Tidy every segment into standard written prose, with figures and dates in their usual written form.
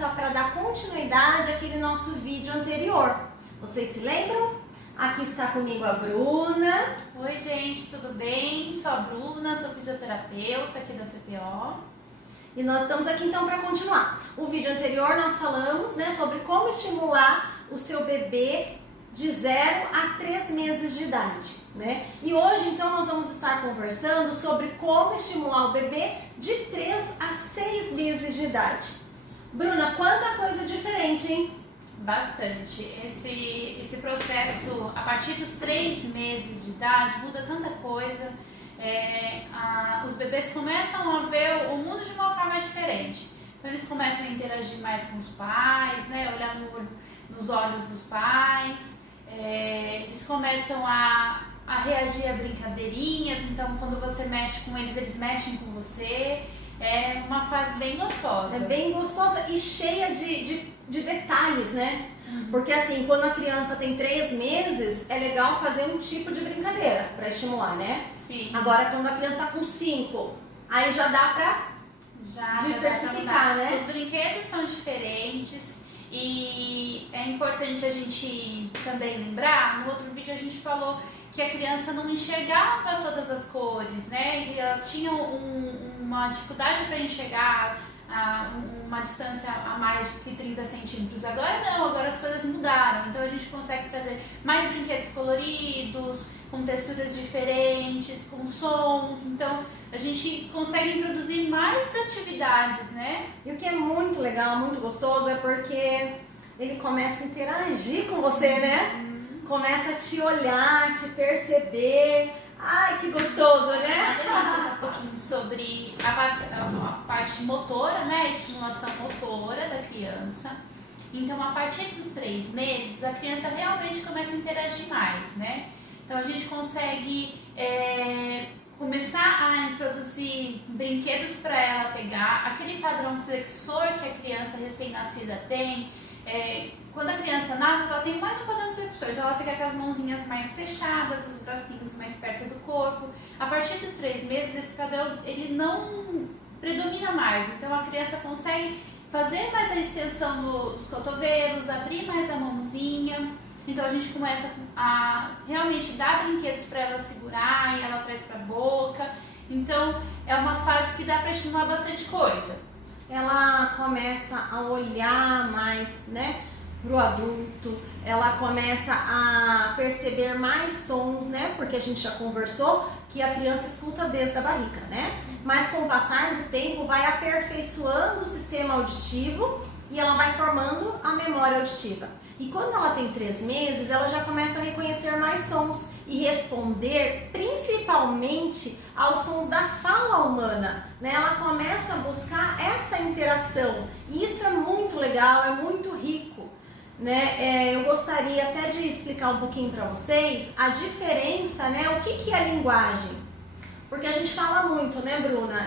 volta para dar continuidade àquele nosso vídeo anterior. Vocês se lembram? Aqui está comigo a Bruna. Oi gente, tudo bem? Sou a Bruna, sou fisioterapeuta aqui da CTO. E nós estamos aqui então para continuar. O vídeo anterior nós falamos, sobre como estimular o seu bebê de 0 a 3 meses de idade, E hoje então nós vamos estar conversando sobre como estimular o bebê de 3 a 6 meses de idade. Bruna, quanta coisa diferente, hein? Bastante. Esse processo, a partir dos 3 meses de idade, muda tanta coisa. Os bebês começam a ver o mundo de uma forma diferente. Então eles começam a interagir mais com os pais, olhar nos olhos dos pais. Eles começam a reagir a brincadeirinhas, então quando você mexe com eles, eles mexem com você. É uma fase bem gostosa. É bem gostosa e cheia de detalhes, Porque assim, quando a criança tem 3 meses, é legal fazer um tipo de brincadeira para estimular, Sim. Agora, quando a criança tá com 5, aí já dá pra diversificar, Os brinquedos são diferentes e é importante a gente também lembrar, no outro vídeo a gente falou que a criança não enxergava todas as cores, Que ela tinha uma dificuldade para enxergar uma distância a mais de 30 centímetros. Agora não, agora as coisas mudaram, então a gente consegue fazer mais brinquedos coloridos, com texturas diferentes, com sons, então a gente consegue introduzir mais atividades, E o que é muito legal, muito gostoso, é porque ele começa a interagir com você, Começa a te olhar, te perceber. Ai, que gostoso, Vamos falar um pouquinho sobre a parte motora, a estimulação motora da criança. Então, a partir dos 3 meses, a criança realmente começa a interagir mais, Então, a gente consegue começar a introduzir brinquedos para ela pegar, aquele padrão flexor que a criança recém-nascida tem. Quando a criança nasce, ela tem mais um padrão flexor, então ela fica com as mãozinhas mais fechadas, os bracinhos mais perto do corpo. A partir dos 3 meses, esse padrão ele não predomina mais, então a criança consegue fazer mais a extensão dos cotovelos, abrir mais a mãozinha. Então a gente começa a realmente dar brinquedos para ela segurar e ela traz para a boca. Então é uma fase que dá para estimular bastante coisa. Ela começa a olhar mais, pro adulto, ela começa a perceber mais sons, Porque a gente já conversou que a criança escuta desde a barriga, Mas com o passar do tempo vai aperfeiçoando o sistema auditivo e ela vai formando a memória auditiva. E quando ela tem 3 meses, ela já começa a reconhecer mais sons e responder principalmente aos sons da fala humana, Ela começa a buscar essa interação e isso é muito legal, é muito rico, Eu gostaria até de explicar um pouquinho para vocês a diferença, o que é linguagem. Porque a gente fala muito, Bruna?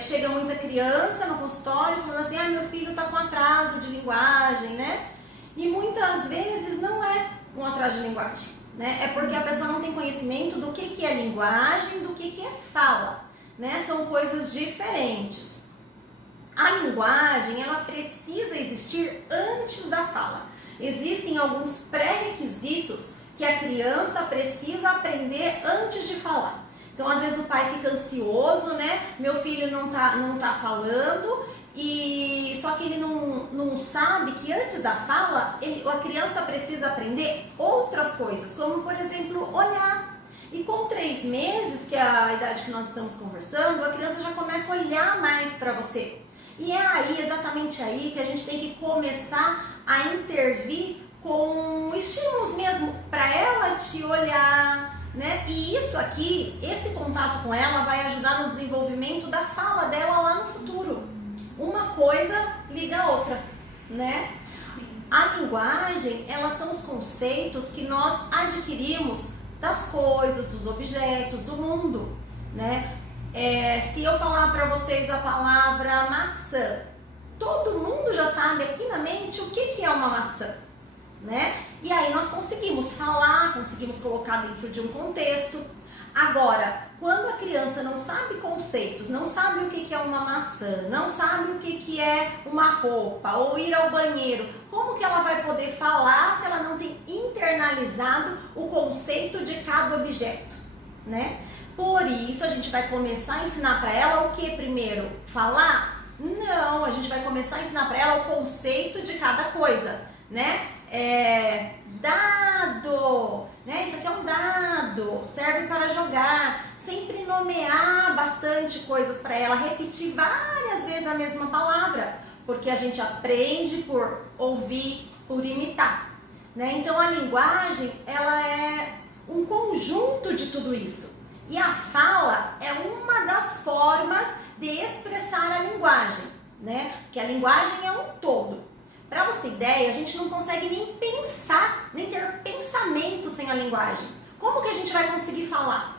Chega muita criança no consultório falando assim, meu filho está com atraso de linguagem, E muitas vezes não é um atraso de linguagem, É porque a pessoa não tem conhecimento do que é linguagem, do que é fala, São coisas diferentes. A linguagem, ela precisa existir antes da fala. Existem alguns pré-requisitos que a criança precisa aprender antes de falar. Então, às vezes o pai fica ansioso, Meu filho não tá falando, e só que ele não sabe que antes da fala, a criança precisa aprender outras coisas, como, por exemplo, olhar. E com 3 meses, que é a idade que nós estamos conversando, a criança já começa a olhar mais para você. E é aí, exatamente aí, que a gente tem que começar a intervir com estímulos mesmo, para ela te olhar, E isso aqui, esse contato com ela vai ajudar no desenvolvimento da fala dela lá no futuro. Uma coisa liga a outra, Sim. A linguagem, elas são os conceitos que nós adquirimos das coisas, dos objetos, do mundo, Se eu falar para vocês a palavra maçã, todo mundo já sabe aqui na mente o que é uma maçã, E aí nós conseguimos falar, conseguimos colocar dentro de um contexto. Agora, quando a criança não sabe conceitos, não sabe o que é uma maçã, não sabe o que é uma roupa ou ir ao banheiro, como que ela vai poder falar se ela não tem internalizado o conceito de cada objeto, né? Por isso a gente vai começar a ensinar para ela o que primeiro? Falar? Não, a gente vai começar a ensinar para ela o conceito de cada coisa, né? Dado, né? Isso aqui é um dado, serve para jogar. Sempre nomear bastante coisas para ela, repetir várias vezes a mesma palavra, porque a gente aprende por ouvir, por imitar, né? Então a linguagem, ela é um conjunto de tudo isso. E a fala é uma das formas de expressar a linguagem, né? Porque a linguagem é um todo. Para você ter ideia, a gente não consegue nem pensar, nem ter pensamento sem a linguagem. Como que a gente vai conseguir falar?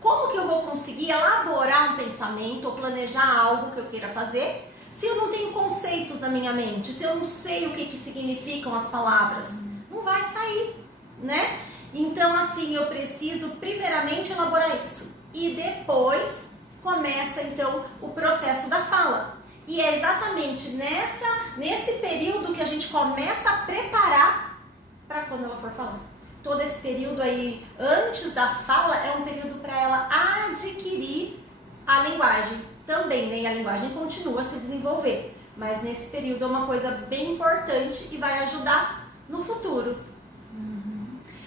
Como que eu vou conseguir elaborar um pensamento ou planejar algo que eu queira fazer se eu não tenho conceitos na minha mente, se eu não sei o que significam as palavras? Não vai sair, né? Então, assim, eu preciso primeiramente elaborar isso. E depois começa, então, o processo da fala. E é exatamente nesse período que a gente começa a preparar para quando ela for falar. Todo esse período aí, antes da fala, é um período para ela adquirir a linguagem também, né? E a linguagem continua a se desenvolver. Mas nesse período é uma coisa bem importante e vai ajudar no futuro.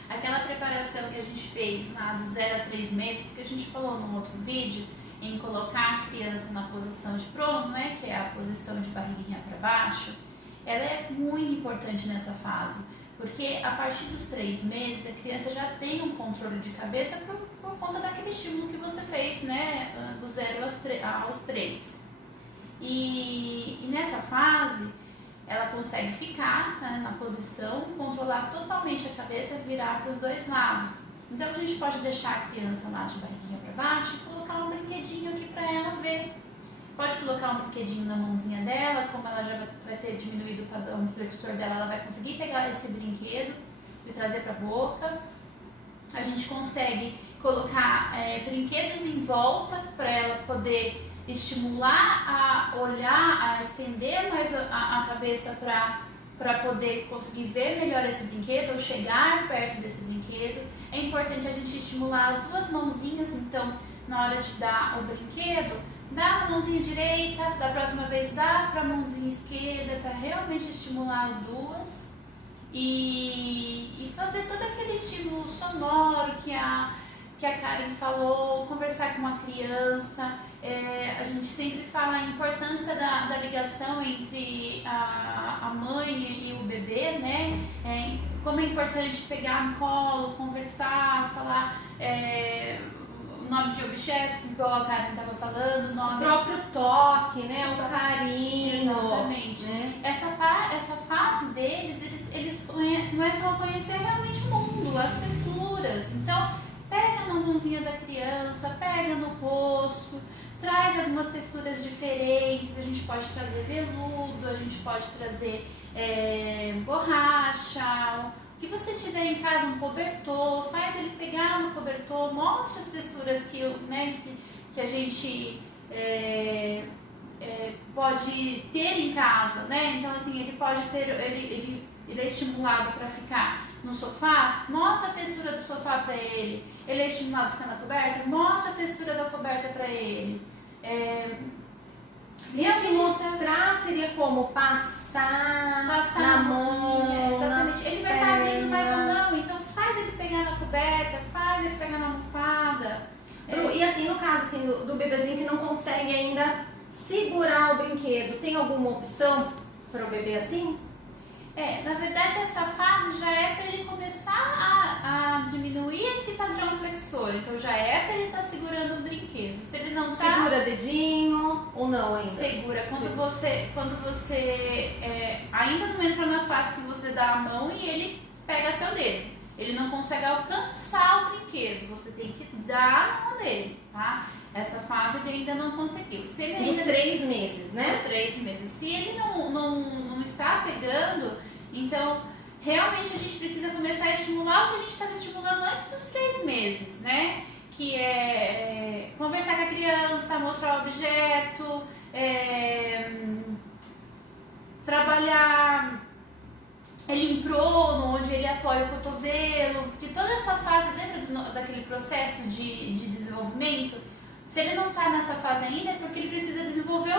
Aquela preparação que a gente fez lá do 0 a 3 meses, que a gente falou no outro vídeo, em colocar a criança na posição de pronto, né, que é a posição de barriguinha para baixo, ela é muito importante nessa fase, porque a partir dos 3 meses a criança já tem um controle de cabeça por conta daquele estímulo que você fez, né, do 0 aos 3. E nessa fase ela consegue ficar, né, na posição, controlar totalmente a cabeça e virar para os dois lados. Então a gente pode deixar a criança lá de barriguinha para baixo e colocar um brinquedinho aqui para ela ver. Pode colocar um brinquedinho na mãozinha dela, como ela já vai ter diminuído o padrão flexor dela, ela vai conseguir pegar esse brinquedo e trazer para a boca. A gente consegue colocar brinquedos em volta para ela poder estimular a olhar, a estender mais a cabeça para poder conseguir ver melhor esse brinquedo ou chegar perto desse brinquedo. É importante a gente estimular as duas mãozinhas, então na hora de dar o brinquedo, dá a mãozinha direita, da próxima vez dá para a mãozinha esquerda, para realmente estimular as duas e fazer todo aquele estímulo sonoro que a Karen falou, conversar com uma criança. A gente sempre fala a importância da ligação entre a mãe e o bebê, né? Como é importante pegar no colo, conversar, falar o nome de objetos, igual a Karen estava falando, o próprio toque, né? O carinho. Exatamente. Né? Essa fase deles, eles começam a conhecer realmente o mundo, as texturas. Então, pega na mãozinha da criança, pega no rosto, traz algumas texturas diferentes. A gente pode trazer veludo, a gente pode trazer borracha, o que você tiver em casa, um cobertor, faz ele pegar no cobertor, mostra as texturas que a gente pode ter em casa, né? Então, assim, ele pode ter, ele é estimulado para ficar no sofá, mostra a textura do sofá para ele. Ele é estimulado a ficar na coberta, mostra a textura da coberta para ele. E assim, mostrar seria como passar na mão. Exatamente. Ele vai estar abrindo mais a mão, então faz ele pegar na coberta, faz ele pegar na almofada. E assim, no caso assim, do bebezinho que não consegue ainda segurar o brinquedo, tem alguma opção para o bebê assim? Na verdade, essa fase já é para ele começar a diminuir esse padrão flexor. Então, já é para ele estar segurando o brinquedo. Se ele não tá... Segura dedinho ou não ainda? Segura. Quando você ainda não entrou na fase que você dá a mão e ele pega seu dedo. Ele não consegue alcançar o brinquedo. Você tem que dar na mão dele, tá? Essa fase ele ainda não conseguiu. Se ele Nos 3 meses, né? Nos 3 meses. Se ele não está pegando, então realmente a gente precisa começar a estimular o que a gente estava estimulando antes dos 3 meses, né? que é conversar com a criança, mostrar o objeto, trabalhar ele em prono, onde ele apoia o cotovelo, porque toda essa fase, lembra daquele processo de desenvolvimento? Se ele não está nessa fase ainda, é porque ele precisa desenvolver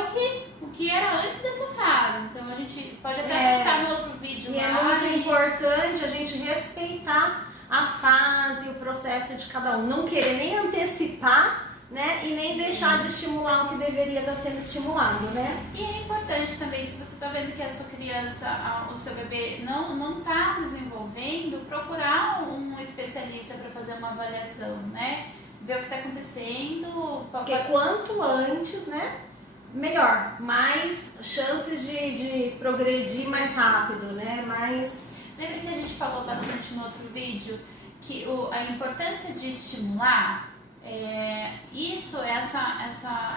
o que era antes dessa fase. Então a gente pode até voltar no outro vídeo. E é muito importante a gente respeitar a fase, o processo de cada um. Não querer nem antecipar, né? E nem deixar de estimular o que deveria estar sendo estimulado, né? E é importante também, se você está vendo que a sua criança, o seu bebê não está desenvolvendo, procurar um especialista para fazer uma avaliação, né? Ver o que está acontecendo. Porque quanto antes, né? Melhor. Mais chances de progredir mais rápido, né? Lembra que a gente falou bastante no outro vídeo que a importância de estimular,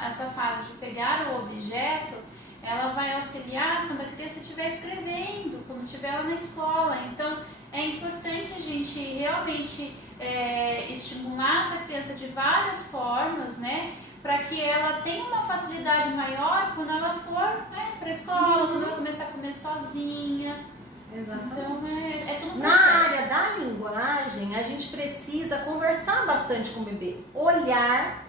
essa fase de pegar o objeto, ela vai auxiliar quando a criança estiver escrevendo, quando estiver lá na escola. Então é importante a gente realmente estimular essa criança de várias formas, né? Para que ela tenha uma facilidade maior quando ela for, né, para a escola, quando ela começar a comer sozinha. Exatamente. Então é tudo um Na processo. área da linguagem, a gente precisa conversar bastante com o bebê, o olhar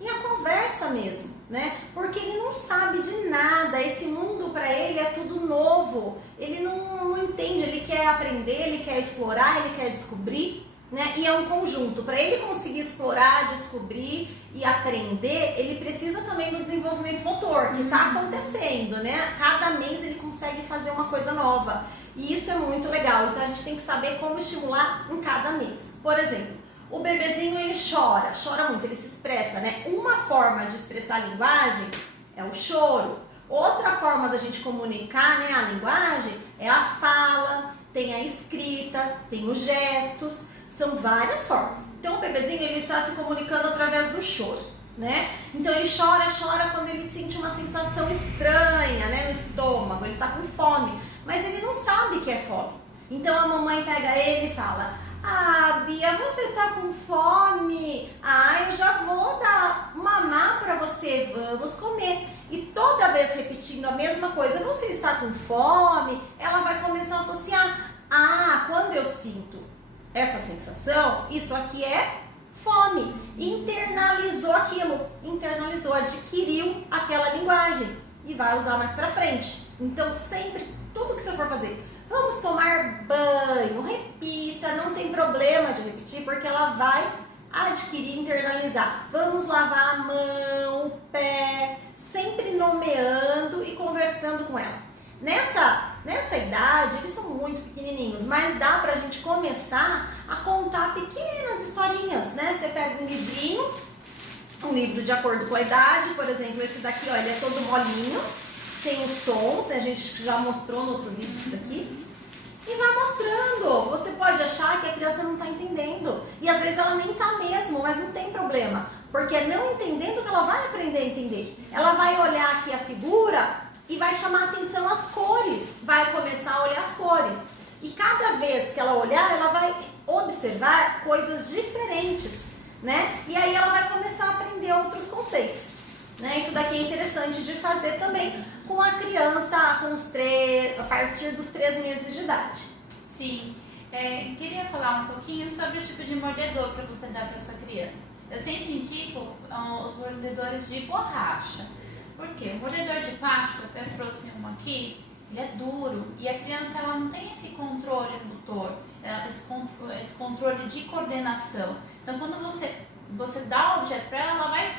e a conversa mesmo, né? Porque ele não sabe de nada, esse mundo para ele é tudo novo, ele não entende, ele quer aprender, ele quer explorar, ele quer descobrir, né? E é um conjunto, para ele conseguir explorar, descobrir e aprender, ele precisa também do desenvolvimento motor, que está acontecendo, né? Cada mês ele consegue fazer uma coisa nova. E isso é muito legal. Então a gente tem que saber como estimular em cada mês. Por exemplo, o bebezinho ele chora muito, ele se expressa, né? Uma forma de expressar a linguagem é o choro. Outra forma da gente comunicar, né, a linguagem é a fala, tem a escrita, tem os gestos. São várias formas. Então o bebezinho ele está se comunicando através do choro, né? Então ele chora quando ele sente uma sensação estranha, né, no estômago, ele está com fome, mas ele não sabe que é fome. Então a mamãe pega ele e fala: "Ah, Bia, você tá com fome? Ah, eu já vou dar mamar para você, vamos comer." E toda vez repetindo a mesma coisa, "Você está com fome?" Ela vai começar a associar: "Ah, quando eu sinto essa sensação, isso aqui é fome." Internalizou aquilo, adquiriu aquela linguagem e vai usar mais pra frente. Então sempre, tudo que você for fazer, vamos tomar banho, repita, não tem problema de repetir, porque ela vai adquirir, internalizar. Vamos lavar a mão, o pé, sempre nomeando e conversando com ela. Nessa idade, eles são muito pequenininhos, mas dá pra gente começar a contar pequenas historinhas, né? Você pega um livrinho, um livro de acordo com a idade, por exemplo, esse daqui, ó, ele é todo molinho, tem os sons, né? A gente já mostrou no outro vídeo isso daqui, e vai mostrando. Você pode achar que a criança não tá entendendo, e às vezes ela nem tá mesmo, mas não tem problema, porque é não entendendo que ela vai aprender a entender. Ela vai olhar aqui a figura e vai chamar atenção às cores, vai começar a olhar as cores. E cada vez que ela olhar, ela vai observar coisas diferentes, né? E aí ela vai começar a aprender outros conceitos, né? Isso daqui é interessante de fazer também com a criança a partir dos 3 meses de idade. Sim. Queria falar um pouquinho sobre o tipo de mordedor para você dar para sua criança. Eu sempre indico os mordedores de borracha. Por quê? O mordedor de plástico, eu até trouxe um aqui, ele é duro e a criança ela não tem esse controle motor, esse controle de coordenação. Então quando você dá o objeto para ela, ela vai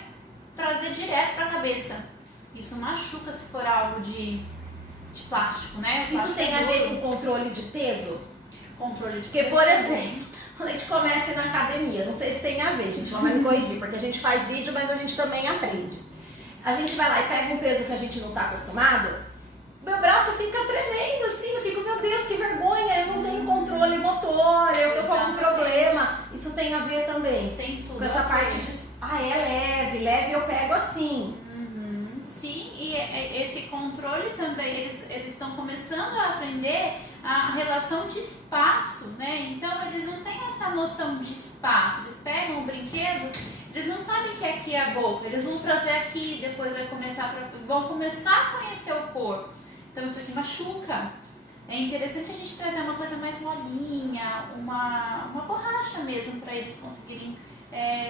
trazer direto para a cabeça. Isso machuca se for algo de plástico, né? Isso tem a ver com controle de peso? Controle de Porque, peso. por exemplo, quando a gente começa na academia, não sei se tem a ver, gente, ela vai me corrigir, porque a gente faz vídeo, mas a gente também aprende. A gente vai lá e pega um peso que a gente não está acostumado, meu braço fica tremendo assim, eu fico, meu Deus, que vergonha, eu não tenho controle motor, eu tô com algum problema. Isso tem a ver também tem tudo com essa parte de, é leve eu pego assim. Sim, e esse controle também, eles estão estão começando a aprender a relação de espaço, né? Então eles não têm essa noção de espaço. Eles pegam o brinquedo, eles não sabem que aqui é a boca, eles vão trazer aqui, depois vão começar a conhecer o corpo. Então isso aqui machuca. É interessante a gente trazer uma coisa mais molinha, uma borracha mesmo, para eles conseguirem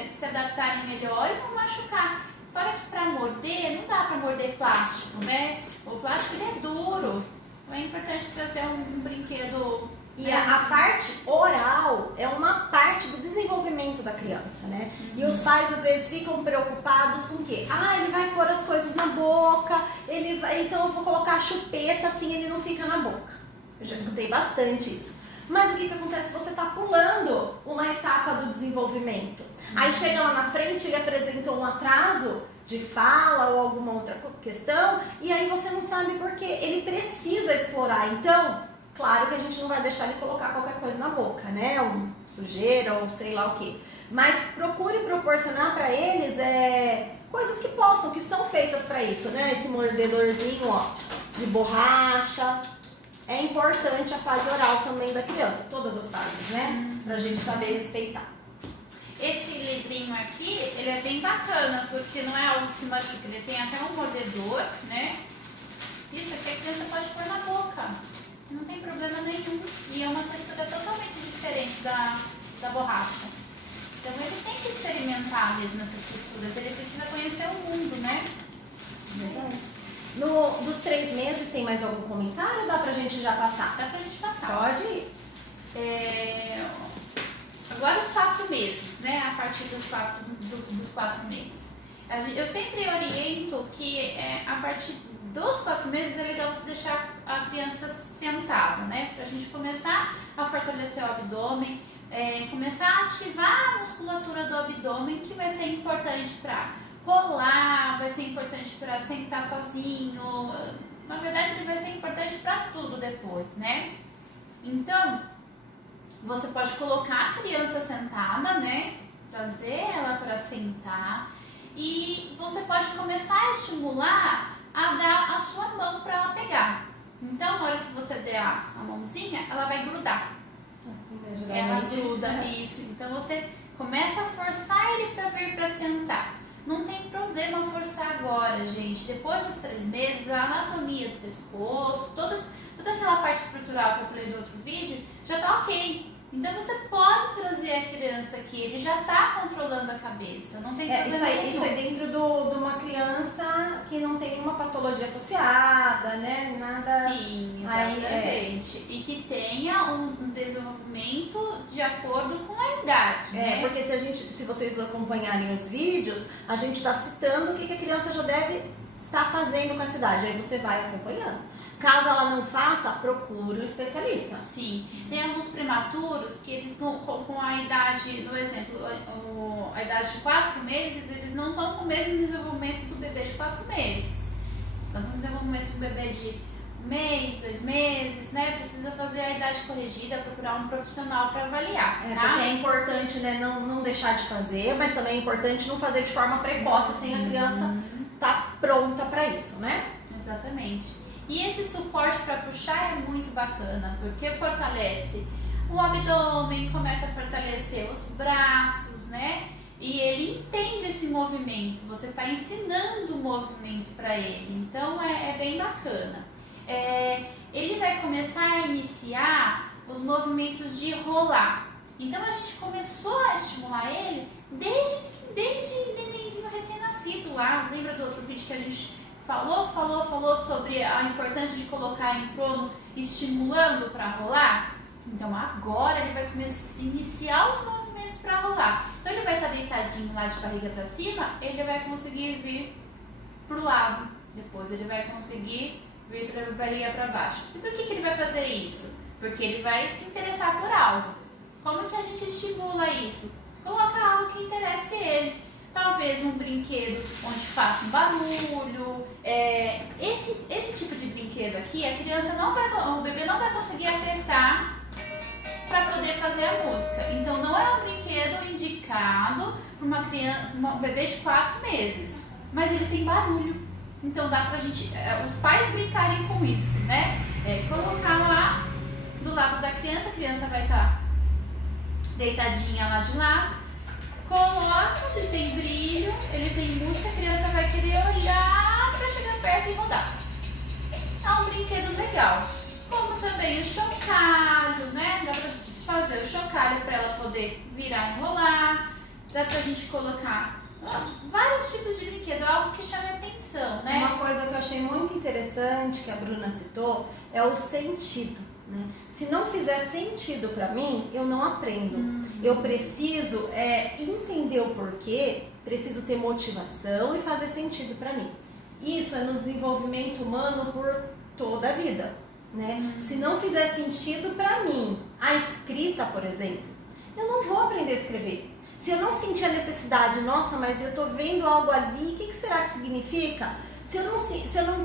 se adaptarem melhor e não machucar. Fora que para morder, não dá para morder plástico, né? O plástico ele é duro. Então é importante trazer um brinquedo. E a parte oral é uma parte do desenvolvimento da criança, né? E os pais às vezes ficam preocupados com o quê? Ele vai pôr as coisas na boca, então eu vou colocar a chupeta assim, ele não fica na boca. Eu já escutei bastante isso. Mas o que acontece? Você está pulando uma etapa do desenvolvimento. Aí chega lá na frente, ele apresentou um atraso de fala ou alguma outra questão, e aí você não sabe por quê. Ele precisa explorar. Então, claro que a gente não vai deixar ele colocar qualquer coisa na boca, né? Sujeira ou sei lá o quê. Mas procure proporcionar para eles coisas que são feitas para isso, né? Esse mordedorzinho, ó, de borracha. É importante a fase oral também da criança, todas as fases, né? Pra gente saber respeitar. Esse livrinho aqui, ele é bem bacana, porque não é algo que machuca, ele tem até um mordedor, né? Isso aqui a criança pode pôr na boca, não tem problema nenhum. E é uma textura totalmente diferente da borracha. Então ele tem que experimentar mesmo essas texturas, ele precisa conhecer o mundo, né? Verdade. Dos 3 meses, tem mais algum comentário ou dá pra gente já passar? Dá pra gente passar. Pode ir. Agora os 4 meses, né? A partir dos 4 meses. Eu sempre oriento que a partir dos 4 meses é legal você deixar a criança sentada, né? Pra gente começar a fortalecer o abdômen, começar a ativar a musculatura do abdômen, que vai ser importante para rolar, vai ser importante para sentar sozinho. Na verdade, ele vai ser importante para tudo depois, né? Então, você pode colocar a criança sentada, né? Trazer ela para sentar e você pode começar a estimular a dar a sua mão para ela pegar. Então, na hora que você der a mãozinha, ela vai grudar. Ela gruda, isso. Então, você começa a forçar ele para vir para sentar. Não tem problema forçar agora, gente. Depois dos 3 meses, a anatomia do pescoço, toda aquela parte estrutural que eu falei do outro vídeo, já tá ok. Então você pode trazer a criança aqui, ele já tá controlando a cabeça, não tem problema nenhum. Isso é dentro de uma criança que não tem nenhuma patologia associada, né? Nada. Sim, exatamente. E que tenha um desenvolvimento de acordo com a idade, né? Porque se vocês acompanharem os vídeos, a gente está citando o que a criança já deve estar fazendo com essa idade, aí você vai acompanhando. Caso ela não faça, procure um especialista. Sim, tem alguns prematuros que eles com a idade, no exemplo, a idade de 4 meses, eles não estão com o mesmo desenvolvimento do bebê de 4 meses. Estão com o desenvolvimento do bebê de 1 mês, 2 meses, né? Precisa fazer a idade corrigida, procurar um profissional para avaliar, tá? Porque é importante, né, não deixar de fazer, mas também é importante não fazer de forma precoce, sem a criança estar pronta para isso, né? Exatamente. E esse suporte para puxar é muito bacana, porque fortalece o abdômen, começa a fortalecer os braços, né? E ele entende esse movimento, você está ensinando o movimento para ele, então é bem bacana. Ele vai começar a iniciar os movimentos de rolar. Então a gente começou a estimular ele desde nenenzinho recém-nascido lá. Lembra do outro vídeo que a gente falou sobre a importância de colocar em prono, estimulando para rolar? Então agora ele vai começar a iniciar os movimentos para rolar. Então ele vai estar deitadinho lá de barriga para cima, ele vai conseguir vir pro lado. Depois ele vai conseguir vir para barriga para baixo. E por que ele vai fazer isso? Porque ele vai se interessar por algo. Como que a gente estimula isso? Coloca algo que interesse ele. Talvez um brinquedo onde faça um barulho. Esse tipo de brinquedo aqui, o bebê não vai conseguir apertar para poder fazer a música. Então não é um brinquedo indicado para um bebê de 4 meses. Mas ele tem barulho. Então dá pra gente, os pais brincarem com isso, né? Colocar lá do lado da criança, a criança vai estar deitadinha lá de lado, coloca, ele tem brilho, ele tem música, a criança vai querer olhar pra chegar perto e rodar. É um brinquedo legal. Como também o chocalho, né? Dá pra fazer o chocalho para ela poder virar e enrolar. Dá pra gente colocar vários tipos de brinquedo, algo que chame atenção, né? Uma coisa que eu achei muito interessante que a Bruna citou é o sentido, né? Se não fizer sentido para mim, eu não aprendo. Eu preciso entender o porquê, preciso ter motivação e fazer sentido para mim. Isso é no desenvolvimento humano por toda a vida, né? Se não fizer sentido para mim, a escrita, por exemplo, eu não vou aprender a escrever. Se eu não sentir a necessidade, nossa, mas eu tô vendo algo ali, o que será que significa? Se eu não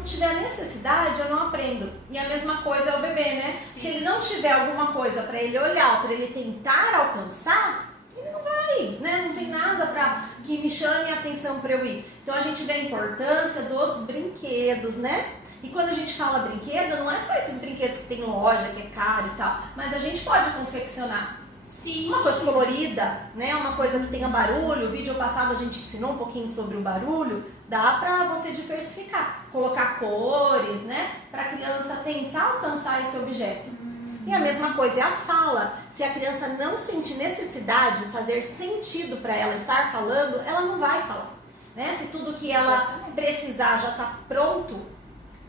tiver necessidade, eu não aprendo. E a mesma coisa é o bebê, né? Sim. Se ele não tiver alguma coisa para ele olhar, para ele tentar alcançar, ele não vai, né? Não tem nada que me chame a atenção para eu ir. Então a gente vê a importância dos brinquedos, né? E quando a gente fala brinquedo, não é só esses brinquedos que tem loja, que é caro e tal, mas a gente pode confeccionar. Sim. Uma coisa colorida, né? Uma coisa que tenha barulho. O vídeo passado a gente ensinou um pouquinho sobre o barulho. Dá pra você diversificar, colocar cores, né? Pra criança tentar alcançar esse objeto. E a mesma coisa é a fala. Se a criança não sentir necessidade, fazer sentido para ela estar falando, ela não vai falar, né? Se tudo que ela precisar já tá pronto,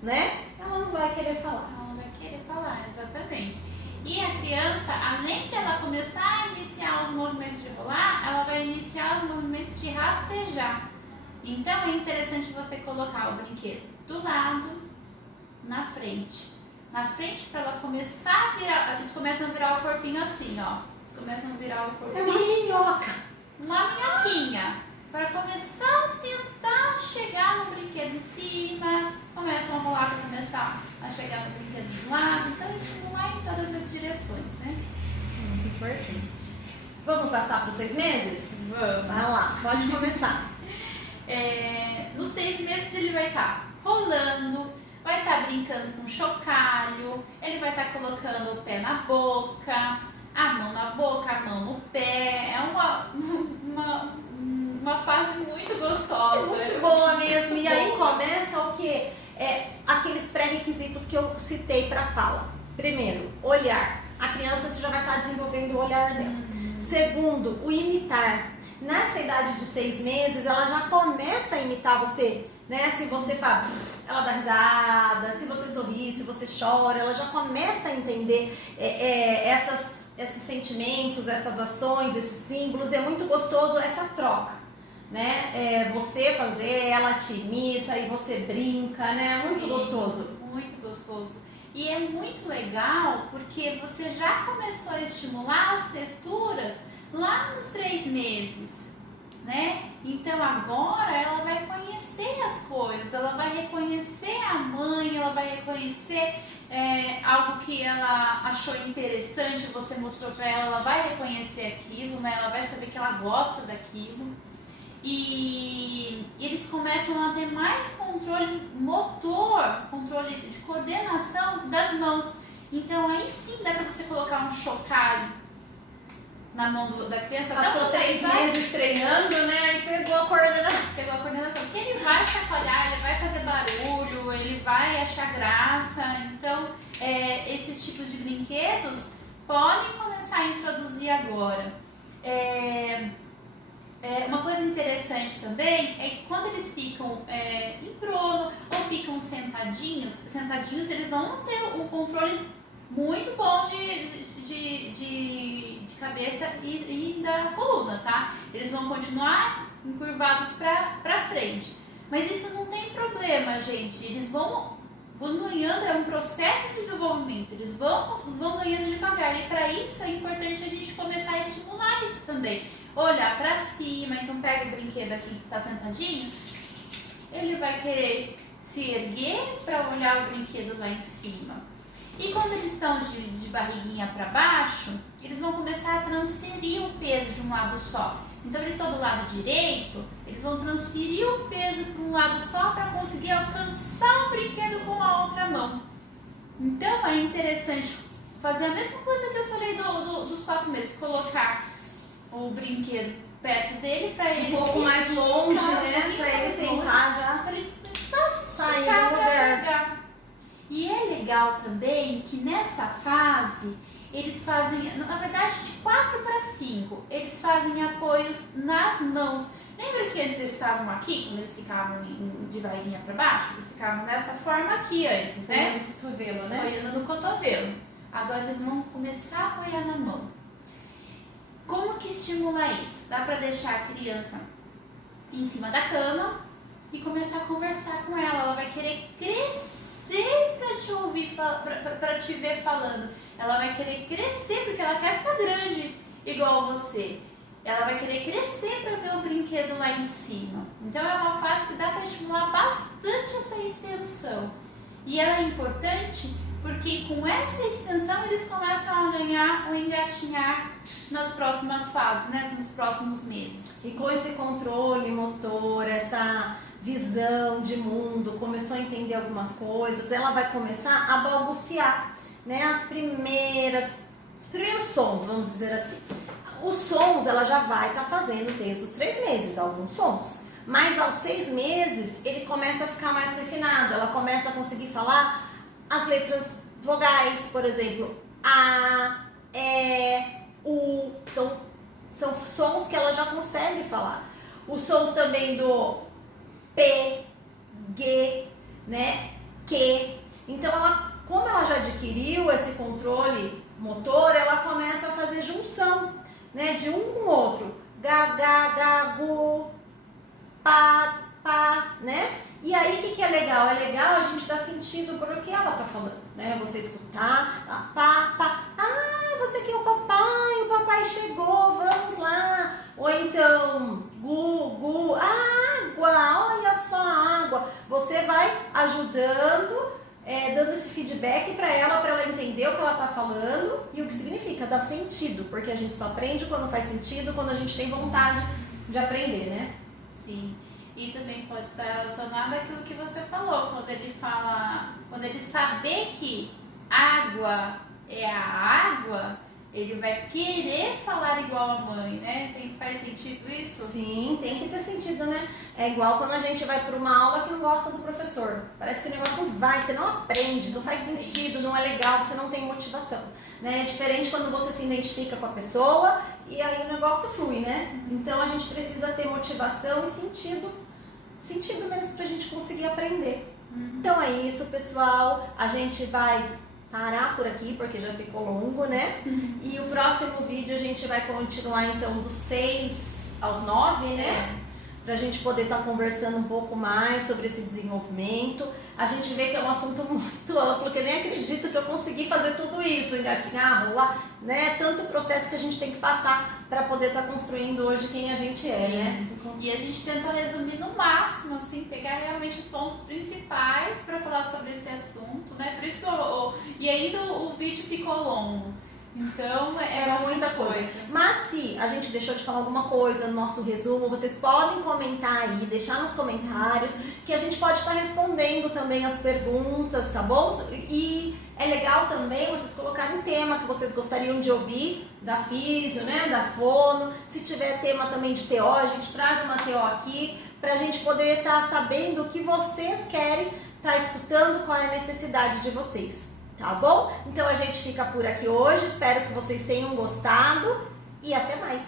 né? Ela não vai querer falar. Ela não vai querer falar, exatamente. E a criança, além dela começar a iniciar os movimentos de rolar, ela vai iniciar os movimentos de rastejar. Então é interessante você colocar o brinquedo do lado, na frente. Na frente para ela começar a virar, eles começam a virar o corpinho assim, ó. Eles começam a virar o corpinho. É uma minhoca. Uma minhoquinha. Para começar a tentar chegar no brinquedo em cima, começam a rolar para começar a chegar no brinquedo do lado. Então, estimular em todas as direções, né? Muito importante. Vamos passar para os 6 meses? Vamos. Vai lá, pode começar. Nos 6 meses ele vai estar rolando, vai estar brincando com chocalho, ele vai estar colocando o pé na boca, a mão na boca, a mão no pé. É uma fase muito gostosa. Muito boa mesmo. E aí começa o quê? Aqueles pré-requisitos que eu citei para a fala. Primeiro, olhar. A criança já vai estar desenvolvendo o olhar dela. Segundo, o imitar. Nessa idade de 6 meses, ela já começa a imitar você, né? Se você fala, ela dá risada, se você sorri, se você chora, ela já começa a entender esses sentimentos, essas ações, esses símbolos. É muito gostoso essa troca, né? Você fazer, ela te imita e você brinca, né? Muito Sim, gostoso. Muito gostoso. E é muito legal porque você já começou a estimular as texturas lá nos 3 meses, né? Então agora ela vai conhecer as coisas, ela vai reconhecer a mãe, ela vai reconhecer algo que ela achou interessante, você mostrou para ela vai reconhecer aquilo, né? Ela vai saber que ela gosta daquilo. E eles começam a ter mais controle motor, controle de coordenação das mãos. Então aí sim dá para você colocar um chocalho na mão da criança. Passou 3 meses treinando, né? E pegou a coordenação. Pegou a coordenação. Porque ele vai chacoalhar, ele vai fazer barulho, ele vai achar graça. Então, esses tipos de brinquedos podem começar a introduzir agora. Uma coisa interessante também é que quando eles ficam em prono ou ficam sentadinhos, eles vão ter um controle muito bom de cabeça e da coluna, tá? Eles vão continuar encurvados pra frente. Mas isso não tem problema, gente. Eles vão ganhando, é um processo de desenvolvimento. Eles vão ganhando devagar. E para isso é importante a gente começar a estimular isso também. Olhar para cima, então pega o brinquedo aqui que está sentadinho, ele vai querer se erguer para olhar o brinquedo lá em cima. E quando eles estão de barriguinha para baixo, eles vão começar a transferir o peso de um lado só. Então eles estão do lado direito, eles vão transferir o peso para um lado só para conseguir alcançar o brinquedo com a outra mão. Então é interessante fazer a mesma coisa que eu falei dos 4 meses, colocar o brinquedo perto dele para ele um pouco mais longe, né? Para ele sentar já. Para ele começar a se esticar para pegar. E é legal também que nessa fase eles fazem, na verdade, de 4 para 5, eles fazem apoios nas mãos. Lembra que antes eles estavam aqui, quando eles ficavam de barriguinha para baixo? Eles ficavam dessa forma aqui antes, né? No cotovelo, né? Apoiando no cotovelo. Agora eles vão começar a apoiar na mão. Como que estimula isso? Dá para deixar a criança em cima da cama e começar a conversar com ela. Ela vai querer crescer para te ouvir, para te ver falando. Ela vai querer crescer porque ela quer ficar grande igual você. Ela vai querer crescer para ver o brinquedo lá em cima. Então é uma fase que dá para estimular bastante essa extensão. E ela é importante porque com essa extensão eles começam a ganhar o engatinhar nas próximas fases, né? Nos próximos meses. E com esse controle motor, essa visão de mundo, começou a entender algumas coisas, ela vai começar a balbuciar, né? Os primeiros sons, vamos dizer assim. Os sons ela já vai estar fazendo desde os 3 meses, alguns sons. Mas aos 6 meses ele começa a ficar mais refinado, ela começa a conseguir falar as letras vogais, por exemplo, A, E, U, são sons que ela já consegue falar. Os sons também do P, G, né, Q. Então, como ela já adquiriu esse controle motor, ela começa a fazer junção, né, de um com o outro. Ga, ga, ga, gu, pá, pá, né? E aí, o que é legal? É legal a gente dar sentido para o que ela tá falando, né? Você escutar, pá, pá, você quer o papai chegou, vamos lá. Ou então, gu, água, olha só a água. Você vai ajudando, dando esse feedback para ela entender o que ela tá falando e o que significa, dar sentido, porque a gente só aprende quando faz sentido, quando a gente tem vontade de aprender, né? Sim. E também pode estar relacionado àquilo que você falou, quando ele saber que água é a água, ele vai querer falar igual a mãe, né? Faz sentido isso? Sim, tem que ter sentido, né? É igual quando a gente vai para uma aula que não gosta do professor. Parece que o negócio não vai, você não aprende, não faz sentido, não é legal, você não tem motivação. Né? É diferente quando você se identifica com a pessoa e aí o negócio flui, né? Então a gente precisa ter motivação e sentido mesmo pra gente conseguir aprender. Então é isso, pessoal. A gente vai parar por aqui porque já ficou longo, né? E o próximo vídeo a gente vai continuar então dos 6 aos 9, né? Pra gente poder estar conversando um pouco mais sobre esse desenvolvimento. A gente vê que é um assunto muito amplo, que eu nem acredito que eu consegui fazer tudo isso, engatinhar, rolar, né? Tanto processo que a gente tem que passar para poder estar construindo hoje quem a gente é, né? E a gente tentou resumir no máximo, assim, pegar realmente os pontos principais para falar sobre esse assunto, né? Por isso que e ainda o vídeo ficou longo. Então é muita coisa. Mas se a gente deixou de falar alguma coisa no nosso resumo, vocês podem comentar aí, deixar nos comentários, que a gente pode estar respondendo também as perguntas, tá bom? E é legal também vocês colocarem tema que vocês gostariam de ouvir da físio, né, da fono. Se tiver tema também de TO, a gente traz uma TO aqui pra gente poder estar sabendo o que vocês querem estar escutando, qual é a necessidade de vocês. Tá bom? Então a gente fica por aqui hoje, espero que vocês tenham gostado e até mais!